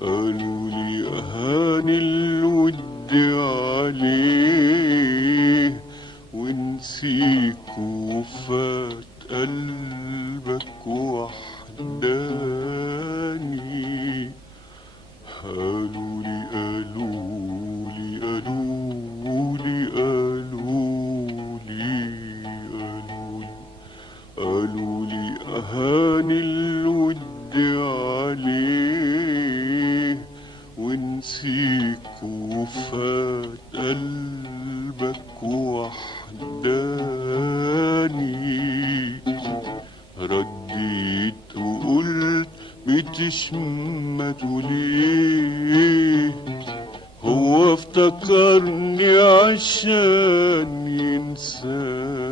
قالوا لي أهان الود عليه ونسيك وفات قلبك وحداني. قالوا لي قالوا لي قالوا لي قالوا لي قالوا لي أهان الود عليه ونسيك وفات قلبك وحداني. رديت وقلت بتشمته ليه؟ هو افتكرني عشان ينساني.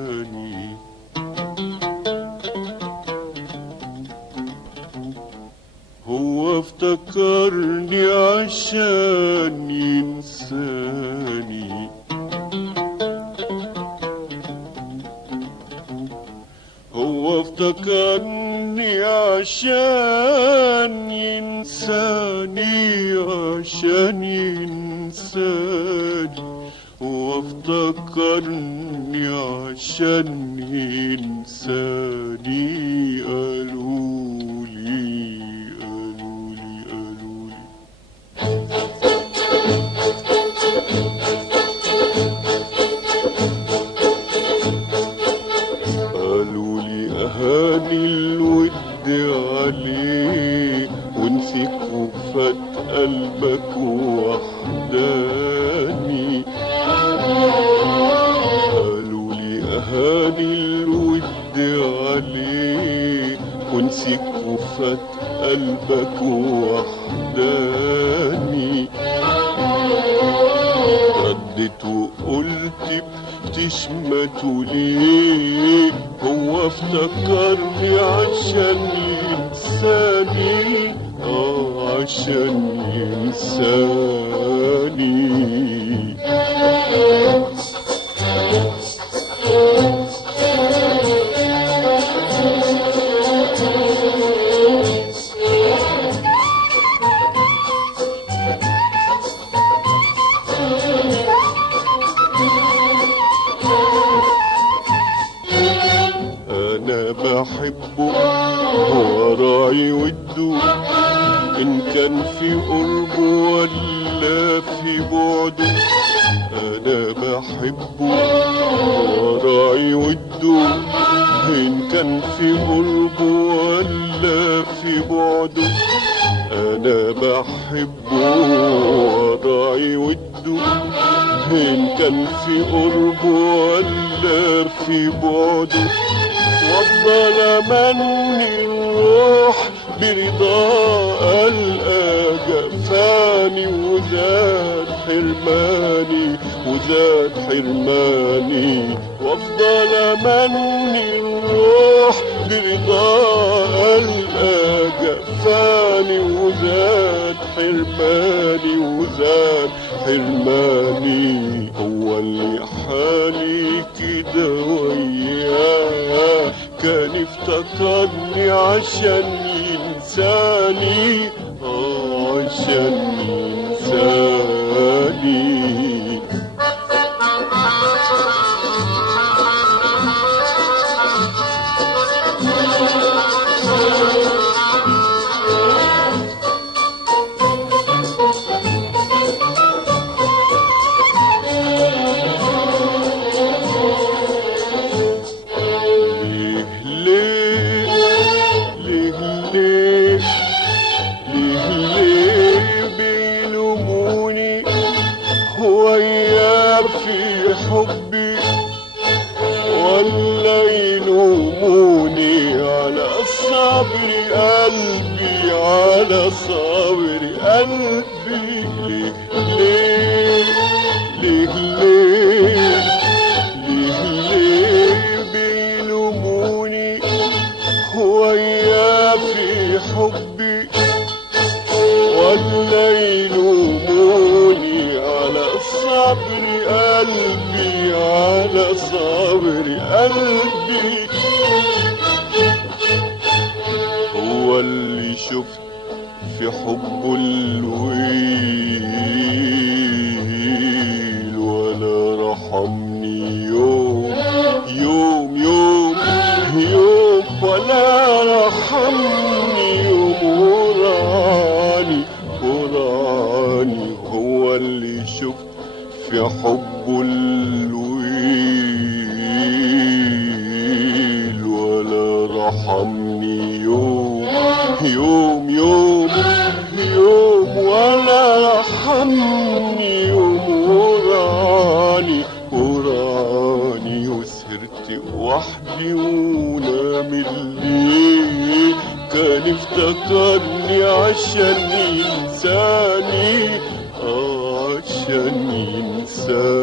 هو افتكرني عشان ينساني. هو افتكرني عشان ينساني، عشان ينساني. هو افتكرني عشان ينساني. قالوا لي أهاني الود عليه ونسيك وفات قلبك وحداني. قالوا لي أهاني الود عليه ونسيك وفات قلبك وحداني. ردت وقلت بتشمته ليه؟ هو افتكرني عشان ينساني، عشان ينساني. أنا بحبه هو راعي وده، إن كان في قربه ولا في بعده. أنا بحبه هو راعي وده، إن كان في قربه ولا في بعده. أنا بحبه هو راعي وده، إن كان في قربه ولا في بعده. وافضل امني الروح برضا القى جفاني، وزاد حرماني وزاد حرماني. وافضل امني الروح برضا القى جفاني، وزاد حرماني وزاد حرماني. هو اللي حالي كده وياه، كان افتكرني عشان ينساني، عشان ينساني. حبي ولا يلوموني على صبر قلبي، على صبر قلبي. ليه ليه ليه صبر قلبي على صبر قلبي. هو اللي شفت في حبه الويل ولا رحمني يوم يوم يوم يوم، ولا رحمني يوم وراني وراني. هو اللي شفت في حبه الويل ولا رحمني يوم يوم يوم يوم، ولا رحمني يوم وراني وراني. وسهرت وحدي ونام الليل، كان افتكرني عشان ينساني، عشان ينساني.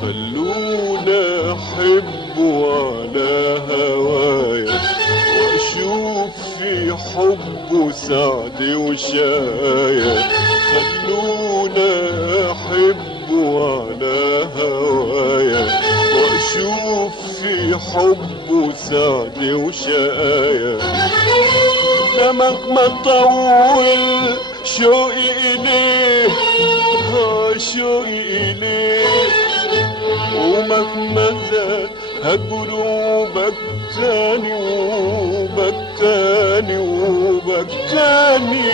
خلونا احب على هوايا، واشوف في حبه سعد وشايا. خلونا احب على هوايا، واشوف في حبه سعد وشايا. مهما طول شوقي إليه، شوقي إليه، ومهما زاد هجروبك تاني وبكاني وبكاني.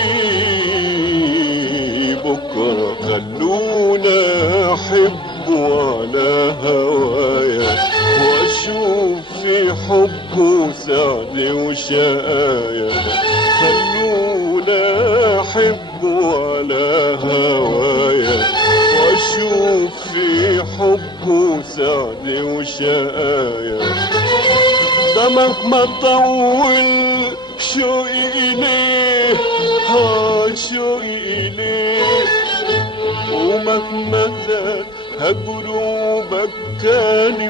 بكرة خلونا أحب على هوايا، وأشوف في حبه سعد وشقايا. خلونا أحب على هوايا، وأشوف في حبه سعد وشقايا. ده مهما طول شوقي إليه، شوقي إليه، ومهما زاد هجره بكاني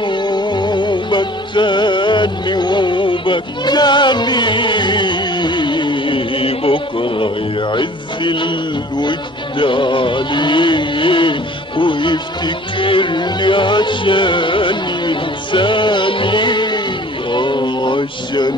وبكاني وبكاني. بكرة يعز الود عليه ويفتكرني عشان ينساني، عشان